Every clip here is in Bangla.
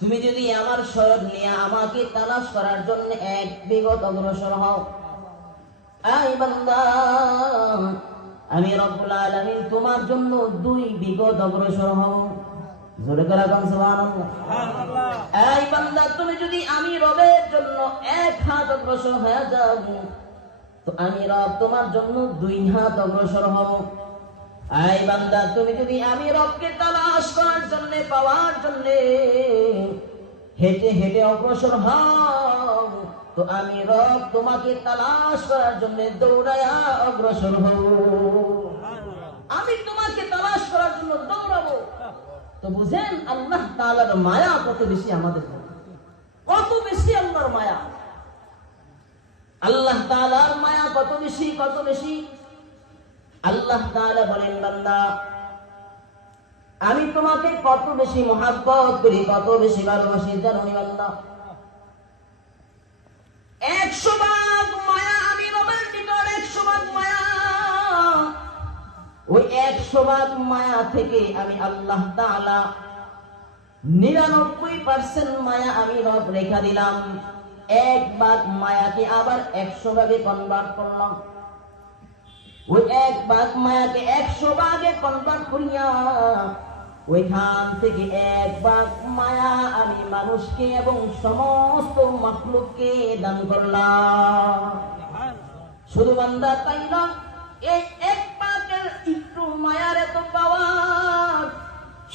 তুমি যদি আমার শরৎ নিয়ে আমাকে তালাশ করার জন্য এক বিগত অগ্রসর হও, আই বান্দা আমি রব্বুল আলামিন তোমার জন্য দুই বিগত অগ্রসর হও। জোরে করে বলুন সুবহানাল্লাহ। এই বান্দা তুমি যদি আমি রবের জন্য এক হাত অগ্রসর হয়ে যাও, তো আমি রব তোমার জন্য দুই হাত অগ্রসর হব। এই বান্দা তুমি যদি আমি রবকে তালাশ করার জন্য পাওয়ার জন্য হেঁটে হেঁটে অগ্রসর হও, তো আমি রব তোমাকে তালাশ করার জন্য দৌড়ায়া অগ্রসর হব। আমি তোমাকে তালাশ করার জন্য দৌড়াবো। তো বুঝেন আল্লাহ তাআলার মায়া কত বেশি আমাদের, কত বেশি আল্লাহর মায়া। আল্লাহ তাআলার মায়া কত বেশি, কত বেশি। আল্লাহ তাআলা বলেন বান্দা আমি তোমাকে কত বেশি মহব্বত করি, কত বেশি ভালোবাসি জানো নি বান্দা? 100 ভাগ মায়া আমি রবের নিকট, 100 ভাগ মায়া। ওই 100 ভাগ মায়া থেকে আমি আল্লাহ তাআলা 99% মায়া আমি রব রেখা দিলাম। 1 ভাগ মায়াকে আবার 100 ভাগে কনভার্ট করলাম। ওই 1 ভাগ মায়াকে 100 ভাগে কনভার্ট করিয়া ওইখান থেকে 1 ভাগ মায়া আমি মানুষকে এবং সমস্ত মাখলুককে দান করলাম। শুধু বান্দা তাই না, এই 1 ভাগের একটু মায়ার এত পাওয়ার।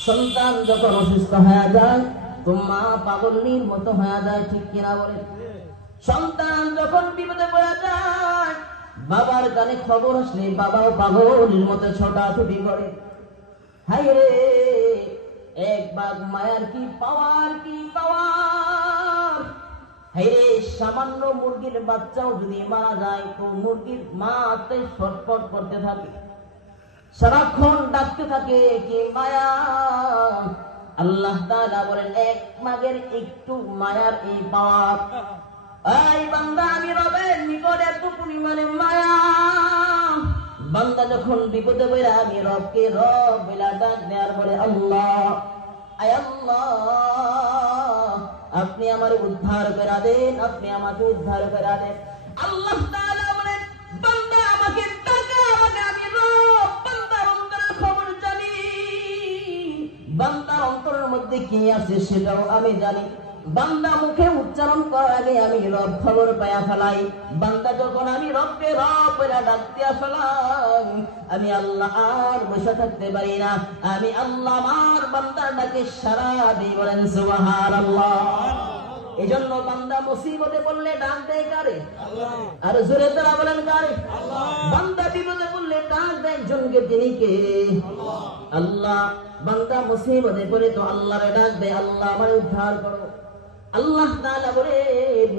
সন্তান যখন অসুস্থ হয়ে যায় তো মা পাগলের মতো হয়ে যায়, ঠিক কিনা বলে? সন্তান যখন বিপদে পড়ে যায় বাবার কানে খবর আসলে বাবাও পাগলের মতো ছোটাছুটি করে। হায় রে 1 ভাগ মায়ার কি পাওয়ার, কি পাওয়ার! হায় রে সামান্য মুরগির বাচ্চাও যদি মারা যায় তো মুরগির মাতে ছটফট করতে থাকে, সারাক্ষণ ডাকতে থাকে, কি মায়া! আল্লাহ তাআলা বলেন 1 ভাগের একটু মায়ার এই পাওয়ার। এই বান্দা আমি রবের নিকট এত পরিমাণে মায়া। বান্দা যখন বিপদে পড়ে আমি রবকে রব বলে ডাক দেয়ার বলে আল্লাহ, আয় আল্লাহ আপনি আমার উদ্ধার করে দেন, আপনি আমাকে উদ্ধার করে দেন। আল্লাহ তাআলা বলেন বান্দা আমাকে ডাকা, আমি রব বান্দার অন্তরের খবর জানি, বান্দার অন্তরের মধ্যে কি আছে সেটাও আমি জানি। বান্দা মুখে উচ্চারণ করার আগে আমি রব খবর পায়া ফেলাই। বান্দা যখন আমি রবকে রব বলে ডাক দিয়া ফেলাই, আমি আল্লাহ আর বসে থাকতে পারি না, আমি আল্লাহ আমার বান্দার ডাকে সাড়া দিই। বলেন সুবহানাল্লাহ। এজন্য বান্দা মুসিবতে পড়লে ডাক দেয় কারে? আর জোরে তারা বলেন কারে? বান্দা বিপদে পড়লে ডাক দেয় একজনকে, তিনি কে? আল্লাহ। বান্দা মুসিবতে পড়ে তো আল্লাহরে ডাক দেয়, আল্লাহ আমারে উদ্ধার করো। আল্লাহ তাআলা বলেন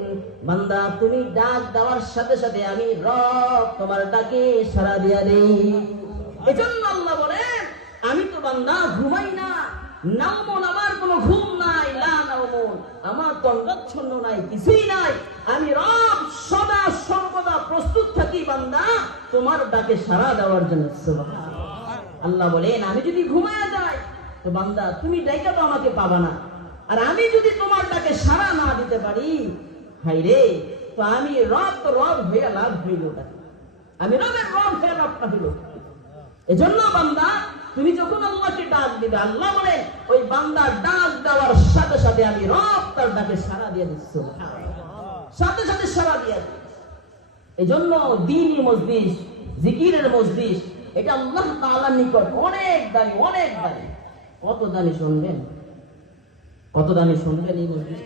বান্দা তুমি ডাক দেওয়ার সাথে সাথে আমি রব তোমার ডাকে সাড়া দিয়া দেই। এজন্য আল্লাহ বলেন আমি তো বান্দা ঘুমাই না, নামুন আমার কোনো ঘুম নাই, লা নামুন আমার তন্দ্রাচ্ছন্ন নাই, কিছুই নাই। আমি রব সদা সর্বদা প্রস্তুত থাকি বান্দা তোমার ডাকে সাড়া দেওয়ার জন্য। সুবহানাল্লাহ। আল্লাহ বলেন আমি যদি ঘুমায়া যাই তো বান্দা তুমি ডাইকা তো আমাকে পাবা না, আর আমি যদি তোমার ডাকে সাড়া না দিতে পারি, হায় রে তো আমি রব তো রব হইয়া লাভ হইল, আমি রবের রব হয়ে লাভটা হইল। এজন্য বান্দা তুমি যখন আল্লাহকে ডাক দিবে, আল্লাহ বলেন ওই বান্দার ডাক দেওয়ার সাথে সাথে আমি রব তার ডাকে সাড়া দিয়ে দিচ্ছি, সাথে সাথে সাড়া দিয়ে দিচ্ছি। এজন্য দ্বীনি মজলিস, জিকিরের মজলিস, এটা আল্লাহ তাআলার নিকট অনেক দামি, অনেক দামি। কত দামি শুনবেন, কত দামি শুনবেন এই মজলিস?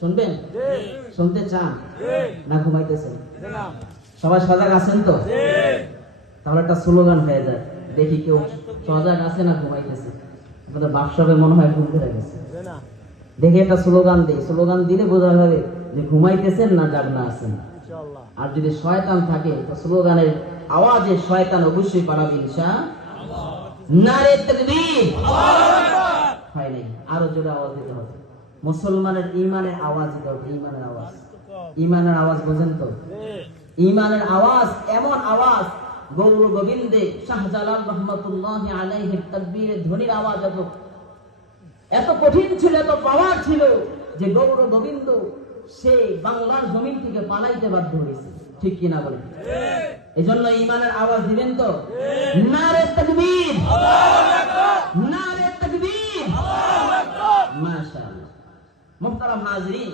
শুনবেন? শুনতে চান না ঘুমাইতেছেন? সবাই সজাগ আছেন তো? তাহলে একটা স্লোগান হয়ে যায়, দেখি কেউ সজাগ আছে না ঘুমাইতেছে। আপনাদের বাপসাবে মনে হয় ঘুম ধরে গেছে, দেখি একটা স্লোগান দেই, স্লোগান দিলে বোঝা যাবে যে ঘুমাইতেছেন না জাগনা আছেন। আর যদি শয়তান থাকে তো স্লোগানের আওয়াজে শয়তান অবশ্যই পালাবে ইনশাআল্লাহ। নারে তাকবীর, হয় নাই, আরো জোরে আওয়াজ দিতে হবে। মুসলমানের ঈমানের আওয়াজ দিতে হবে, ঈমানের আওয়াজ। ঈমানের আওয়াজ বোঝেন তো? ঈমানের আওয়াজ এমন আওয়াজ, গৌর গোবিন্দে শাহজালাল রহমাতুল্লাহি আলাইহির তাকবীরের ধ্বনির আওয়াজ এত এত কঠিন ছিল, এত পাওয়ার ছিল যে গৌর গোবিন্দ সে বাংলার জমিন থেকে পালাইতে বাধ্য হয়েছে। ঠিক কিনা বলেন? এই জন্য ইমানের আওয়াজ দিবেন তো? নারে তাকবীর, নারে তাকবীর, মাশাআল্লাহ। মুহতারাম হাজিরিন,